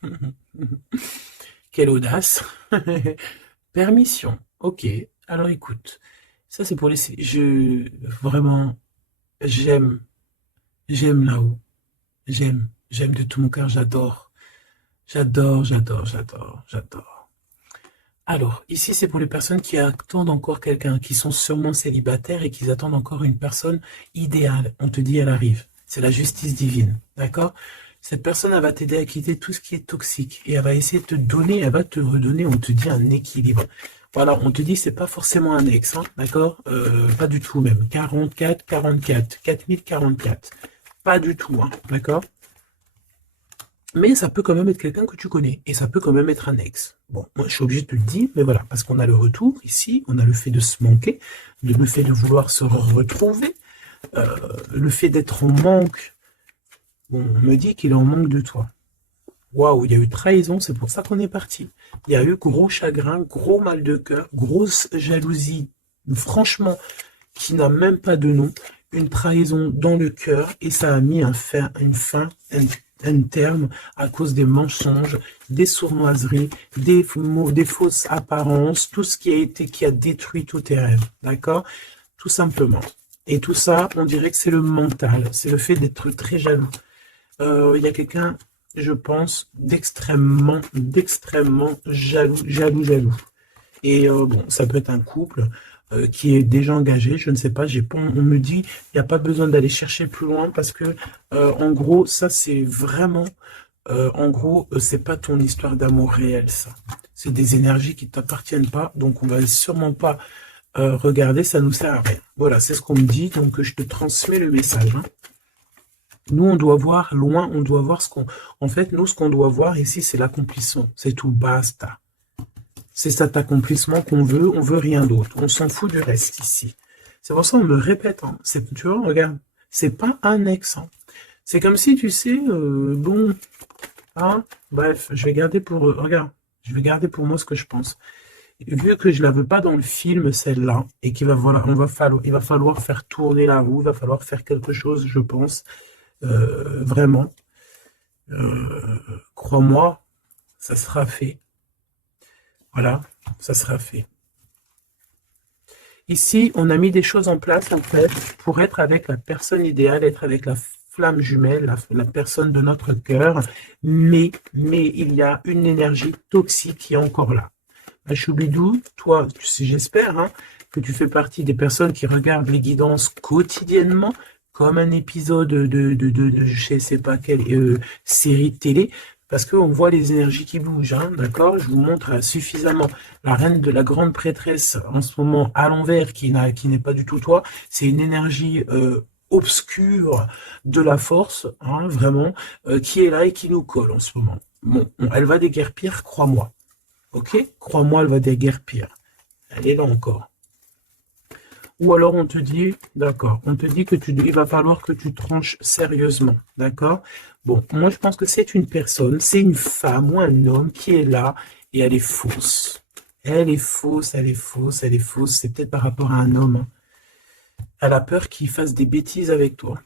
Quelle audace. Permission. Ok. Alors écoute, ça c'est pour les... Vraiment, j'aime, j'aime là-haut. J'aime de tout mon cœur, j'adore. J'adore. Alors, ici c'est pour les personnes qui attendent encore quelqu'un, qui sont sûrement célibataires et qui attendent encore une personne idéale. On te dit, elle arrive. C'est la justice divine. D'accord? Cette personne, elle va t'aider à quitter tout ce qui est toxique et elle va essayer de te donner, elle va te redonner, on te dit, un équilibre. Voilà, on te dit, c'est pas forcément un ex, hein, d'accord? Pas du tout même. 44, 4044. Pas du tout, hein, d'accord? Mais ça peut quand même être quelqu'un que tu connais et ça peut quand même être un ex. Bon, moi, je suis obligé de te le dire, mais voilà, parce qu'on a le retour ici, on a le fait de se manquer, le fait de vouloir se retrouver, le fait d'être en manque. Bon, on me dit qu'il est en manque de toi. Waouh, il y a eu trahison, c'est pour ça qu'on est parti. Il y a eu gros chagrin, gros mal de cœur, grosse jalousie, franchement, qui n'a même pas de nom, une trahison dans le cœur, et ça a mis un terme à cause des mensonges, des sournoiseries, des fausses apparences, tout ce qui a détruit tous tes rêves, d'accord? Tout simplement. Et tout ça, on dirait que c'est le mental, c'est le fait d'être très jaloux. Il y a quelqu'un, je pense, d'extrêmement jaloux. Et bon, ça peut être un couple qui est déjà engagé, je ne sais pas, on me dit, il n'y a pas besoin d'aller chercher plus loin parce que, en gros, ça c'est vraiment, en gros, c'est pas ton histoire d'amour réel, ça. C'est des énergies qui ne t'appartiennent pas, donc on va sûrement pas regarder, ça nous sert à rien. Voilà, c'est ce qu'on me dit, donc je te transmets le message. Hein. Nous, on doit voir loin, on doit voir ce qu'on... En fait, nous, ce qu'on doit voir ici, c'est l'accomplissement. C'est tout, basta. C'est cet accomplissement qu'on veut, on veut rien d'autre. On s'en fout du reste ici. C'est pour ça qu'on me répète. Hein. Tu vois, regarde, c'est pas un ex. Hein. C'est comme si, tu sais, bon... Hein, bref, je vais garder pour... regarde, je vais garder pour moi ce que je pense. Vu que je la veux pas dans le film, celle-là, et qu'il va, voilà, il va falloir faire tourner la roue, il va falloir faire quelque chose, je pense, vraiment. Crois-moi, ça sera fait. Voilà, ça sera fait. Ici, on a mis des choses en place, en fait, pour être avec la personne idéale, être avec la flamme jumelle, la personne de notre cœur, mais il y a une énergie toxique qui est encore là. Choubidou, toi, j'espère hein, que tu fais partie des personnes qui regardent les guidances quotidiennement, comme un épisode de je ne sais pas quelle série de télé, parce qu'on voit les énergies qui bougent, hein, d'accord? Je vous montre suffisamment la reine de la grande prêtresse en ce moment à l'envers, qui n'est pas du tout toi. C'est une énergie obscure de la force, hein, vraiment, qui est là et qui nous colle en ce moment. Bon, elle va déguerpir, crois-moi. Ok? Crois-moi, elle va déguerpir. Elle est là encore. Ou alors on te dit, d'accord, on te dit que il va falloir que tu tranches sérieusement, d'accord? Bon, moi je pense que c'est une personne, c'est une femme ou un homme qui est là et elle est fausse. Elle est fausse, elle est fausse, elle est fausse. C'est peut-être par rapport à un homme. Hein. Elle a peur qu'il fasse des bêtises avec toi.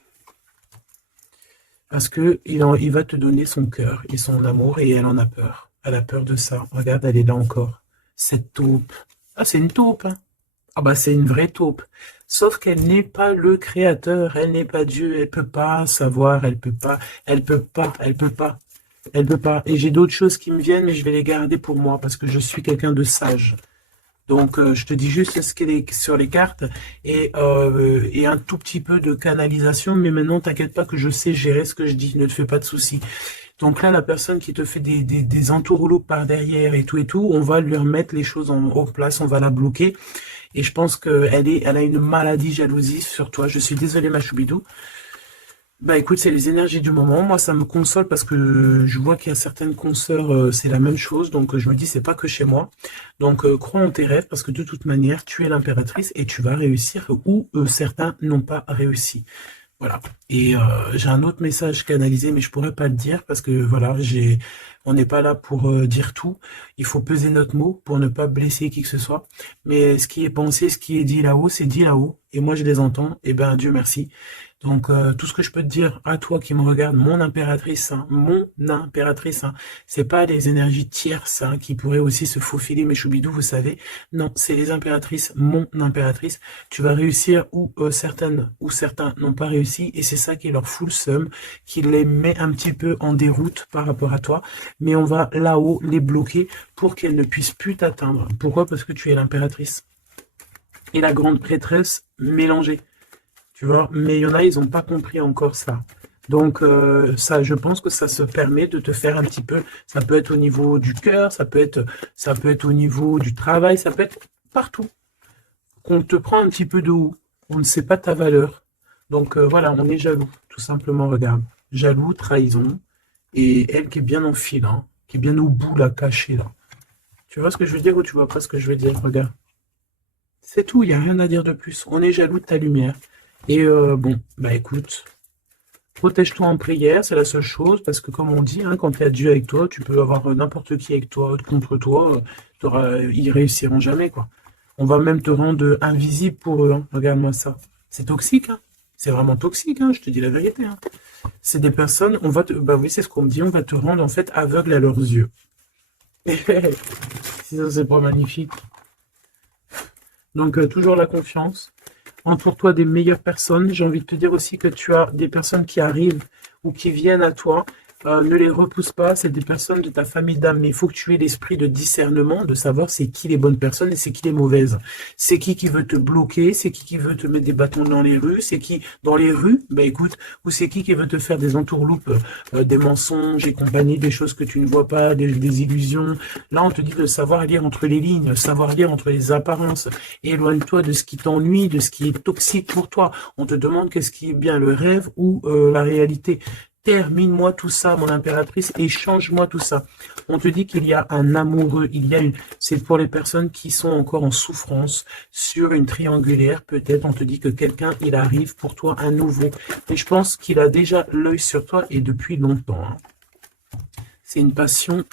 Parce que il va te donner son cœur et son amour et elle en a peur. Elle a peur de ça. Regarde, elle est là encore. Cette taupe. Ah, c'est une taupe. Hein. Ah bah c'est une vraie taupe. Sauf qu'elle n'est pas le créateur. Elle n'est pas Dieu. Elle peut pas savoir. Elle peut pas. Elle peut pas. Elle peut pas. Elle peut pas. Et j'ai d'autres choses qui me viennent, mais je vais les garder pour moi parce que je suis quelqu'un de sage. Donc, je te dis juste ce qu'il est sur les cartes et un tout petit peu de canalisation. Mais maintenant, t'inquiète pas que je sais gérer ce que je dis. Ne te fais pas de soucis. Donc là, la personne qui te fait des entourloupes par derrière et tout, on va lui remettre les choses en place, on va la bloquer. Et je pense elle a une maladie jalousie sur toi. Je suis désolé, ma choubidou. Bah écoute, c'est les énergies du moment. Moi, ça me console parce que je vois qu'il y a certaines consoeurs, c'est la même chose. Donc je me dis, c'est pas que chez moi. Donc crois en tes rêves parce que de toute manière, tu es l'impératrice et tu vas réussir où certains n'ont pas réussi. Voilà. Et j'ai un autre message canalisé, mais je pourrais pas le dire parce que voilà, on n'est pas là pour dire tout. Il faut peser notre mot pour ne pas blesser qui que ce soit. Mais ce qui est pensé, ce qui est dit là-haut, c'est dit là-haut. Et moi, je les entends. Et ben, Dieu merci. Donc, tout ce que je peux te dire à toi qui me regarde, mon impératrice, hein, c'est pas les énergies tierces hein, qui pourraient aussi se faufiler, mes choubidous, vous savez. Non, c'est les impératrices, mon impératrice. Tu vas réussir où certaines ou certains n'ont pas réussi, et c'est ça qui leur fout le seum, qui les met un petit peu en déroute par rapport à toi. Mais on va là-haut les bloquer pour qu'elles ne puissent plus t'atteindre. Pourquoi? Parce que tu es l'impératrice. Et la grande prêtresse mélangée. Tu vois, mais il y en a, ils n'ont pas compris encore ça. Donc, ça, je pense que ça se permet de te faire un petit peu, ça peut être au niveau du cœur, ça peut être au niveau du travail, ça peut être partout. Qu'on te prend un petit peu de haut, on ne sait pas ta valeur. Donc, voilà, on est jaloux, tout simplement, regarde. Jaloux, trahison, et elle qui est bien en fil, hein, qui est bien au bout, là, cachée, là. Tu vois ce que je veux dire ou tu vois pas ce que je veux dire? Regarde. C'est tout, il n'y a rien à dire de plus. On est jaloux de ta lumière. Et bon, bah écoute, protège-toi en prière, c'est la seule chose, parce que comme on dit, hein, quand tu as Dieu avec toi, tu peux avoir n'importe qui avec toi, contre toi, ils réussiront jamais, quoi. On va même te rendre invisible pour eux, hein. Regarde-moi ça. C'est toxique, hein. C'est vraiment toxique, hein, je te dis la vérité. Hein. C'est des personnes, bah oui, c'est ce qu'on me dit, on va te rendre en fait aveugle à leurs yeux. Si ça, c'est pas magnifique. Donc, toujours la confiance. Entoure-toi des meilleures personnes. J'ai envie de te dire aussi que tu as des personnes qui arrivent ou qui viennent à toi Ne les repousse pas, c'est des personnes de ta famille d'âme, mais il faut que tu aies l'esprit de discernement, de savoir c'est qui les bonnes personnes et c'est qui les mauvaises. C'est qui veut te bloquer, c'est qui veut te mettre des bâtons dans les rues, c'est qui dans les rues, bah écoute, ou c'est qui veut te faire des entourloupes, des mensonges et compagnie, des choses que tu ne vois pas, des illusions. Là, on te dit de savoir lire entre les lignes, savoir lire entre les apparences. Éloigne-toi de ce qui t'ennuie, de ce qui est toxique pour toi. On te demande qu'est-ce qui est bien, le rêve ou la réalité. Termine-moi tout ça, mon impératrice, et change-moi tout ça. On te dit qu'il y a un amoureux, c'est pour les personnes qui sont encore en souffrance, sur une triangulaire, peut-être, on te dit que quelqu'un, il arrive pour toi, un nouveau. Et je pense qu'il a déjà l'œil sur toi, et depuis longtemps. Hein. C'est une passion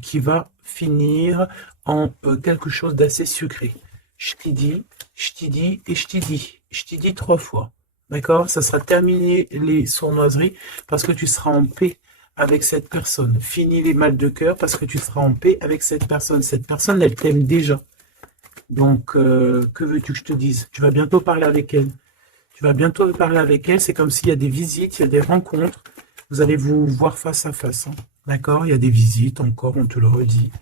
qui va finir en quelque chose d'assez sucré. Je t'y dis, je t'y dis, et je t'y dis. Je t'y dis 3 fois. D'accord? Ça sera terminé les sournoiseries parce que tu seras en paix avec cette personne. Fini les mal de cœur parce que tu seras en paix avec cette personne. Cette personne, elle t'aime déjà. Donc, que veux-tu que je te dise? Tu vas bientôt parler avec elle. Tu vas bientôt parler avec elle. C'est comme s'il y a des visites, il y a des rencontres. Vous allez vous voir face à face. Hein. D'accord? Il y a des visites encore, on te le redit.